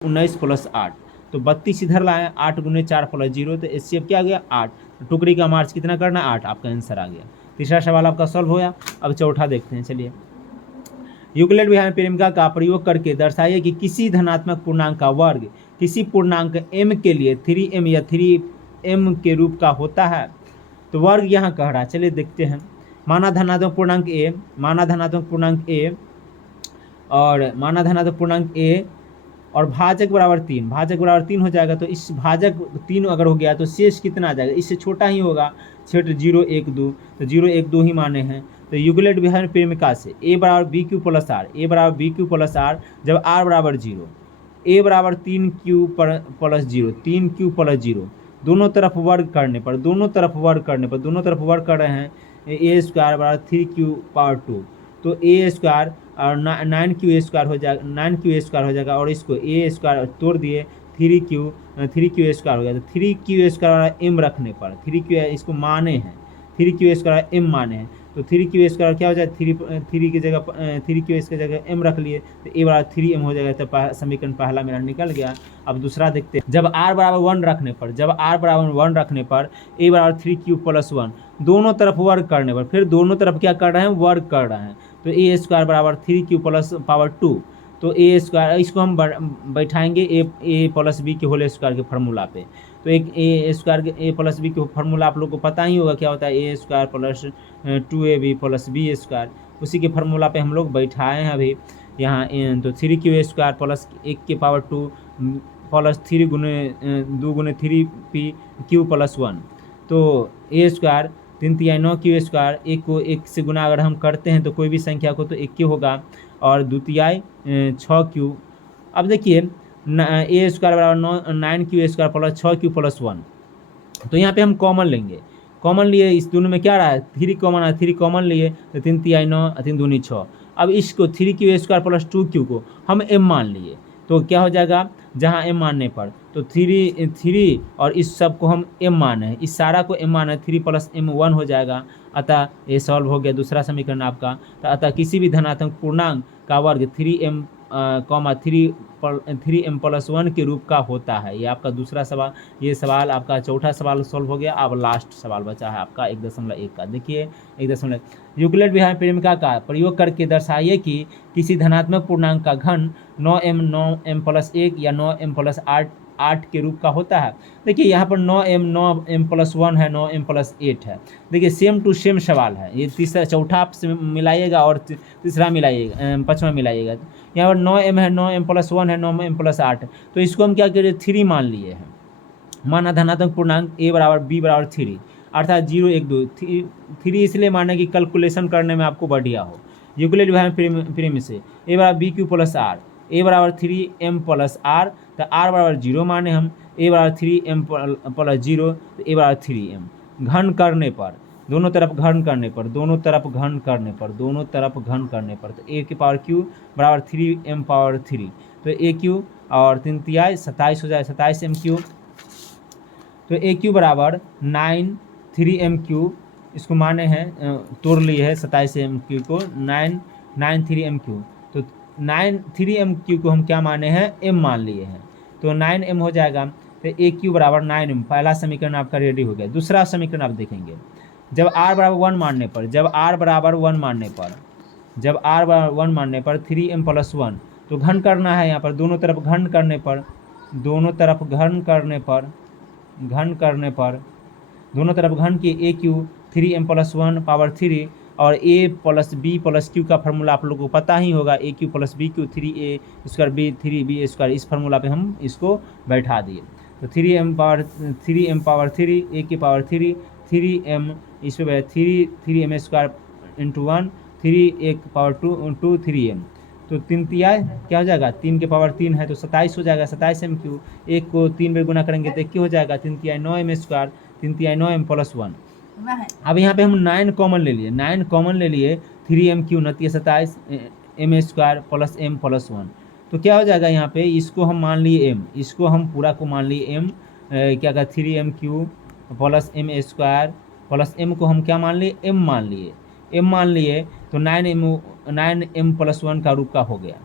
19 plus 8, तो 32 इधर लाए, 8 गुने 4 प्लस 0, तो एचसीएफ क्या आ गया 8। टुकड़ी का मार्च कितना करना 8, आपका आंसर आ गया। तीसरा सवाल आपका सॉल्व होया। अब चौथा देखते हैं, चलिए। यूक्लिड विहार परिमिका का प्रयोग करके दर्शाइए कि किसी धनात्मक पूर्णांक का वर्ग किसी पूर्णांक m के लिए 3m या 3m के रूप का होता है। तो वर्ग यहाँ कह रहा है, चलिए देखते हैं। माना धनात्मक पूर्णांक a, माना धनात्मक पूर्णांक a और माना धनात्मक पूर्णांक a और भाजक बराबर 3, भाजक बराबर 3 हो जाएगा। तो इस भाजक 3 अगर हो गया तो शेष कितना आ जाएगा, इससे छोटा ही होगा, क्षेत्र 0 1 2, तो 0 1 2 ही माने हैं। तो यूक्लिड विहार परिमिका से a बराबर B Q plus R, a बराबर बी क्यू प्लस आर, जब r बराबर 0, a बराबर 3q प्लस 0, 3q प्लस 0, दोनों तरफ वर्ग करने पर, दोनों तरफ वर्ग करने पर, दोनों तरफ वर्ग कर रहे हैं, a स्क्वायर बराबर 3q पावर 2, तो a स्क्वायर और 9q स्क्वायर हो जाएगा, 9q स्क्वायर हो जाएगा, और इसको a स्क्वायर तोड़ दिए, 3q स्क्वायर हो गया। तो 3q स्क्वायर m रखने पर, 3q इसको माने हैं, 3q स्क्वायर m माने हैं, तो 3q स्क्वायर क्या हो जाए, 3 की जगह 3q इसकी जगह m रख लिए, तो a बराबर 3m हो जाएगा। तो समीकरण पहला मेरा निकल गया। अब दूसरा देखते हैं। जब r बराबर 1 रखने पर, जब r बराबर 1 रखने पर a बराबर 3q प्लस 1, दोनों तरफ वर्ग करने पर, फिर दोनों तरफ क्या कर रहे हैं, वर्ग कर रहे हैं, तो a स्क्वायर बराबर 3q प्लस पावर 2, तो a स्क्वायर इसको हम बैठाएंगे a प्लस बी के होल स्क्वायर के फार्मूला पे। तो एक A square A plus B के फार्मूला आप लोग को पता ही होगा क्या होता है, A square plus 2ab plus B square, उसी के फार्मूला पे हम लोग बैठाए हैं अभी यहाँ। तो 3q स्क्वायर प्लस 1 के पावर 2 प्लस 3 गुने 2 गुने 3p q प्लस 1, तो a स्क्वायर 3 तिहाई 9q स्क्वायर, एक को 1 से गुना अगर हम करते हैं तो कोई भी संख्या को तो 1 q होगा, और 2 तिहाई 6q। अब देखिए a स्क्वायर बराबर 9q square plus 6q plus 1, तो यहाँ पे हम कॉमन लेंगे, कॉमन लिए, इस दोनों में क्या रहा है 3 कॉमन है, 3 कॉमन लिए, तो 3 तिहाई 9, 3 दूनी 6। अब इसको 3q स्क्वायर प्लस 2q को हम m मान लिए, तो क्या हो जाएगा, जहाँ m मानने पर, तो 3 और इस सब को हम m माने हैं, इस सारा को m माने, 3 प्लस m 1 हो जाएगा। अतः ये सॉल्व हो गया दूसरा समीकरण आपका। तो अतः किसी भी धनात्मक पूर्णांक का वर्ग 3m 3m प्लस 1 के रूप का होता है। ये आपका दूसरा सवाल, ये सवाल आपका चौथा सवाल सॉल्व हो गया। अब लास्ट सवाल बचा है आपका 1.1 का। देखिए 1.1, यूक्लिड विहार परिमिका का प्रयोग करके दर्शाइए कि किसी धनात्मक पूर्णांक का घन 9m प्लस 1 या 9m प्लस 8 के रूप का होता है। देखिए यहाँ पर 9m प्लस 1 है, 9m प्लस 8 है। देखिए सेम टू सेम सवाल है, ये तीसरा चौथा आप से मिलाइएगा और तीसरा मिलाइएगा, पाँचवा मिलाइएगा। यहाँ पर 9m है, 9m प्लस 1 है, 9m प्लस 8, तो इसको हम क्या करें 3 मान लिए हैं। माना धनात्मक पूर्णांक a बराबर b बराबर 3, अर्थात 0 1 2 3 इसलिए माने कि कैलकुलेशन करने में आपको बढ़िया हो। यूक्लिड विहार परिमिति से a बराबर B Q plus R, a बराबर 3m प्लस आर, तो r बराबर 0 माने हम, a बराबर 3m प्लस 0, तो a बराबर 3m। घन करने पर, दोनों तरफ घन करने पर, दोनों तरफ घन करने पर, दोनों तरफ घन करने पर, तो a की पावर q बराबर 3m पावर 3, तो a q और 3 तिहाई 27 हो जाए, 27m3, तो a q बराबर 9 3m3, इसको माने हैं तोड़ लिए है 27m3 को, 9 3m3, तो 9 3m3 को हम क्या माने हैं m मान लिए हैं, तो 9m हो जाएगा। तो a q बराबर 9m, पहला समीकरण आपका रेडी हो गया। दूसरा समीकरण आप देखेंगे, जब r बराबर 1 मानने पर, जब r बराबर 1 मानने पर, जब r बराबर 1 मानने पर 3m प्लस 1, तो घन करना है यहाँ पर, दोनों तरफ घन करने पर, दोनों तरफ घन करने पर, घन करने पर, दोनों तरफ घन की a q 3m plus 1 power 3, और a plus b plus q का फार्मूला आप लोगों को पता ही होगा, a q plus b q 3a square b 3b square, इस फार्मूला पे हम इसको बैठा दिए। तो 3m पावर 3 a की पावर 3 3m, इस पर 3m स्क्वायर इंटू 1, 3 एक पावर 2 3m, तो 3 तिहाई क्या हो जाएगा, 3 के पावर 3 है तो 27 हो जाएगा, 27m3, एक को 3 बार गुना करेंगे तो 21 हो जाएगा, 3 तिहाई 9m स्क्वायर, 3 तिहाई 9m प्लस 1। अब यहाँ पे हम 9 कॉमन ले लिए, 9 कॉमन ले लिए, 3m3 नतीजा 27 m square plus m plus 1, तो क्या हो जाएगा यहाँ पे, इसको हम मान लिए m, इसको हम पूरा को मान लिए m, क्या कहा 3m3 plus m square plus m को हम क्या मान लिए m मान लिए, m मान लिए, तो 9m प्लस 1 का रूप का हो गया।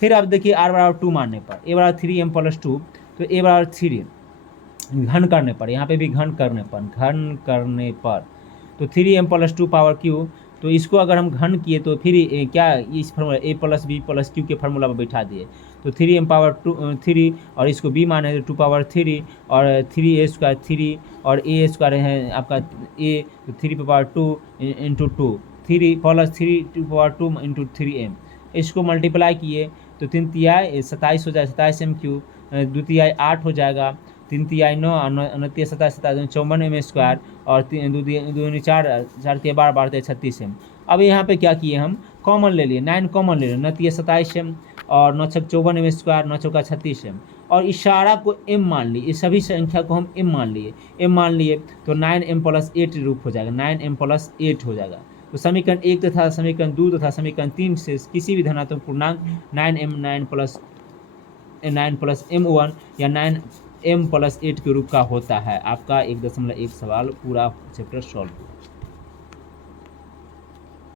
फिर अब देखिए r बराबर 2 मानने पर a बराबर 3m प्लस 2, तो a बराबर 3 घन करने पर, यहाँ पे भी घन करने पर तो 3m प्लस 2 पावर क्यू, तो इसको अगर हम घन किए तो फिर क्या इस formula a plus B plus Q के फार्मूला पर बैठा दिए, तो 3m पावर 3 और इसको b माने तो 2 पावर 3 और 3a स्क्वायर 3 और a स्क्वायर है आपका a, तो 3 power 2 into 2 3 plus 3 2 power 2 into 3m, इसको मल्टीप्लाई किए तो 3 तिहाई 27 हो जाएगा, 27m3, 2 तिहाई 8 हो जाएगा, 3 तिहाई 9 29 27 54m स्क्वायर और 2 4 4 तिहाई 12 12 36m। अब यहाँ पे क्या किए हम कॉमन ले लिए, 9 कॉमन ले लिए, 9 तिहाई 27m और 9 छक 54m स्क्वायर, 9 चौका 36m और इशारा को m मान लिए, इस सभी संख्या को हम m मान लिए तो 9m प्लस 8 रूप हो जाएगा, 9m प्लस 8 हो जाएगा। तो समीकरण 1 तथा समीकरण 2 तथा समीकरण 3 से किसी भी धनात्मक पूर्णांक 9m प्लस m1 या 9m प्लस 8 के रूप का होता है। आपका 1.1 सवाल पूरा चैप्टर सॉल्व।